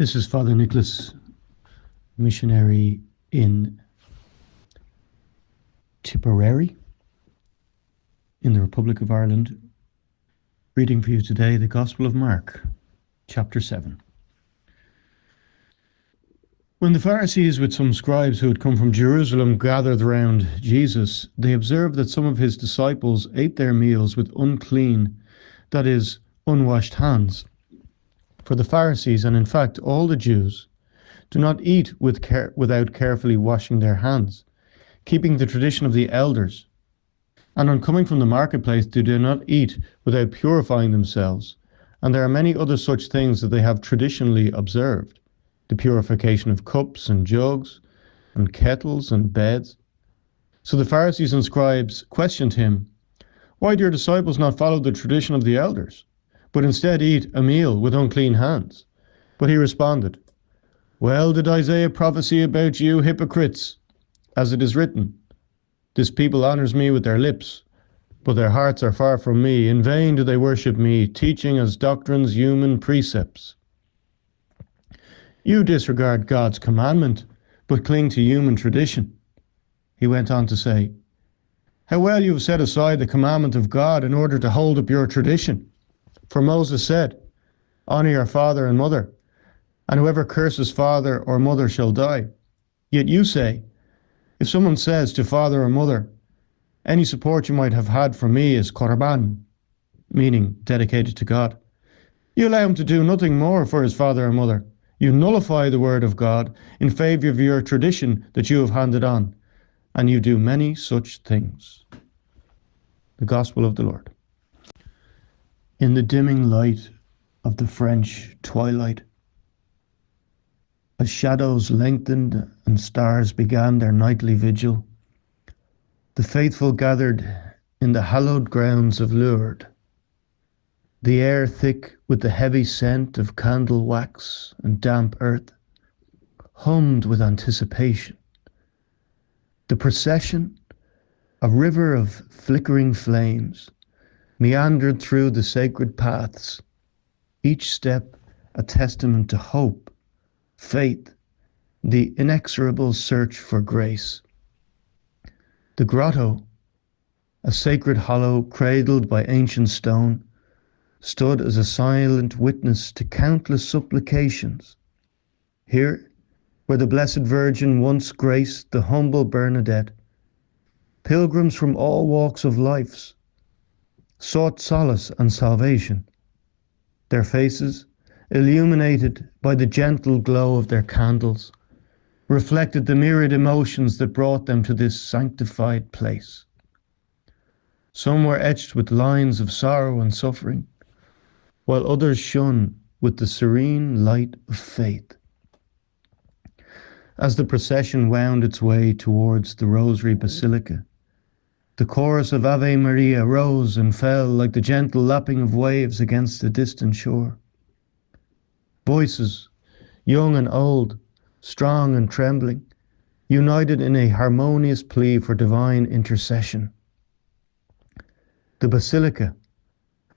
This is Father Nicholas, missionary in Tipperary, in the Republic of Ireland, reading for you today the Gospel of Mark, chapter 7. When the Pharisees with some scribes who had come from Jerusalem gathered round Jesus, they observed that some of his disciples ate their meals with unclean, that is, unwashed hands. For the Pharisees, and in fact all the Jews, do not eat without carefully washing their hands, keeping the tradition of the elders. And on coming from the marketplace, they do not eat without purifying themselves. And there are many other such things that they have traditionally observed: the purification of cups and jugs, and kettles and beds. So the Pharisees and scribes questioned him, "Why do your disciples not follow the tradition of the elders, but instead eat a meal with unclean hands?" But he responded, "Well did Isaiah prophesy about you hypocrites, as it is written, 'This people honors me with their lips, but their hearts are far from me. In vain do they worship me, teaching as doctrines human precepts.' You disregard God's commandment, but cling to human tradition." He went on to say, "How well you have set aside the commandment of God in order to hold up your tradition. For Moses said, 'Honor your father and mother,' and whoever curses father or mother shall die. Yet you say, if someone says to father or mother, 'Any support you might have had from me is korban,' meaning dedicated to God, you allow him to do nothing more for his father or mother. You nullify the word of God in favor of your tradition that you have handed on, and you do many such things." The Gospel of the Lord. In the dimming light of the French twilight, as shadows lengthened and stars began their nightly vigil, the faithful gathered in the hallowed grounds of Lourdes, the air thick with the heavy scent of candle wax and damp earth, hummed with anticipation. The procession, a river of flickering flames, meandered through the sacred paths, each step a testament to hope, faith, the inexorable search for grace. The grotto, a sacred hollow cradled by ancient stone, stood as a silent witness to countless supplications. Here, where the Blessed Virgin once graced the humble Bernadette, pilgrims from all walks of life sought solace and salvation. Their faces, illuminated by the gentle glow of their candles, reflected the myriad emotions that brought them to this sanctified place. Some were etched with lines of sorrow and suffering, while others shone with the serene light of faith. As the procession wound its way towards the Rosary Basilica, the chorus of Ave Maria rose and fell like the gentle lapping of waves against the distant shore. Voices, young and old, strong and trembling, united in a harmonious plea for divine intercession. The basilica,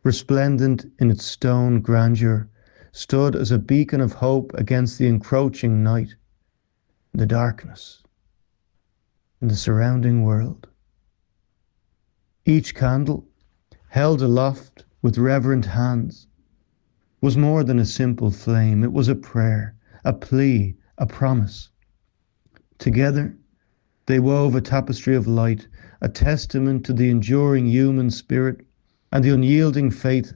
resplendent in its stone grandeur, stood as a beacon of hope against the encroaching night, the darkness, in the surrounding world. Each candle, held aloft with reverent hands, was more than a simple flame. It was a prayer, a plea, a promise. Together, they wove a tapestry of light, a testament to the enduring human spirit and the unyielding faith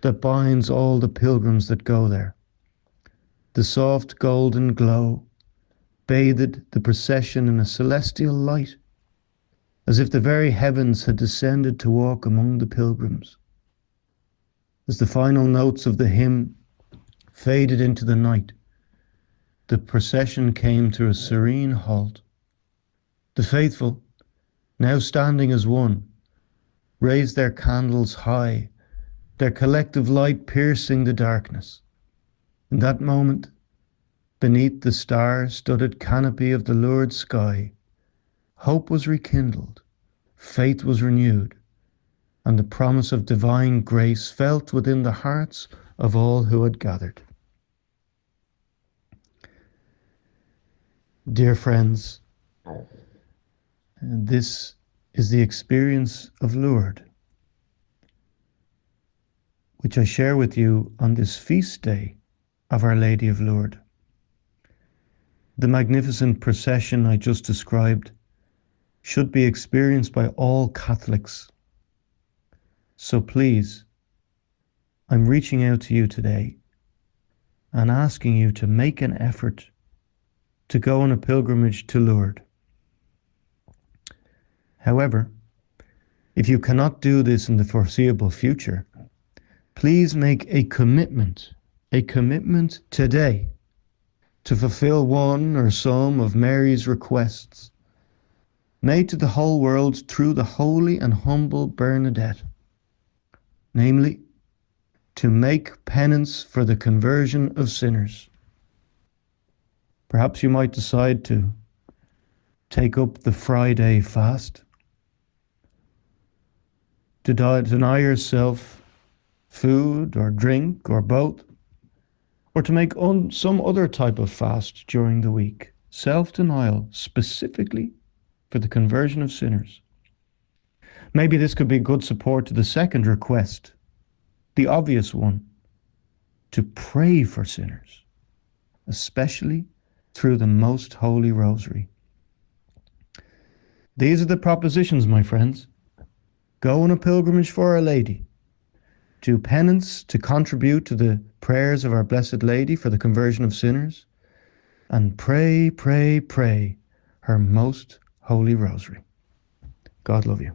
that binds all the pilgrims that go there. The soft golden glow bathed the procession in a celestial light, as if the very heavens had descended to walk among the pilgrims. As the final notes of the hymn faded into the night, the procession came to a serene halt. The faithful, now standing as one, raised their candles high, their collective light piercing the darkness. In that moment, beneath the star-studded canopy of the Lourdes sky, hope was rekindled, faith was renewed, and the promise of divine grace felt within the hearts of all who had gathered. Dear friends, this is the experience of Lourdes, which I share with you on this feast day of Our Lady of Lourdes. The magnificent procession I just described should be experienced by all Catholics. So please, I'm reaching out to you today and asking you to make an effort to go on a pilgrimage to Lourdes. However, if you cannot do this in the foreseeable future, please make a commitment today to fulfill one or some of Mary's requests made to the whole world through the holy and humble Bernadette, namely, to make penance for the conversion of sinners. Perhaps you might decide to take up the Friday fast, to deny yourself food or drink or both, or to make some other type of fast during the week. Self-denial specifically for the conversion of sinners. Maybe this could be good support to the second request, the obvious one, to pray for sinners, especially through the Most Holy Rosary. These are the propositions, my friends. Go on a pilgrimage for Our Lady. Do penance to contribute to the prayers of Our Blessed Lady for the conversion of sinners. And pray, pray, pray her Most Holy Rosary. God love you.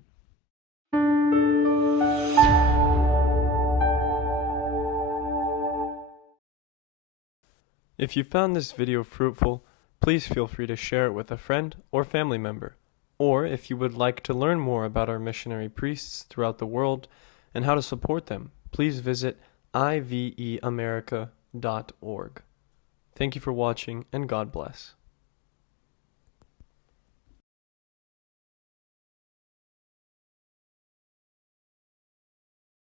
If you found this video fruitful, please feel free to share it with a friend or family member. Or if you would like to learn more about our missionary priests throughout the world and how to support them, please visit iveamerica.org. Thank you for watching, and God bless.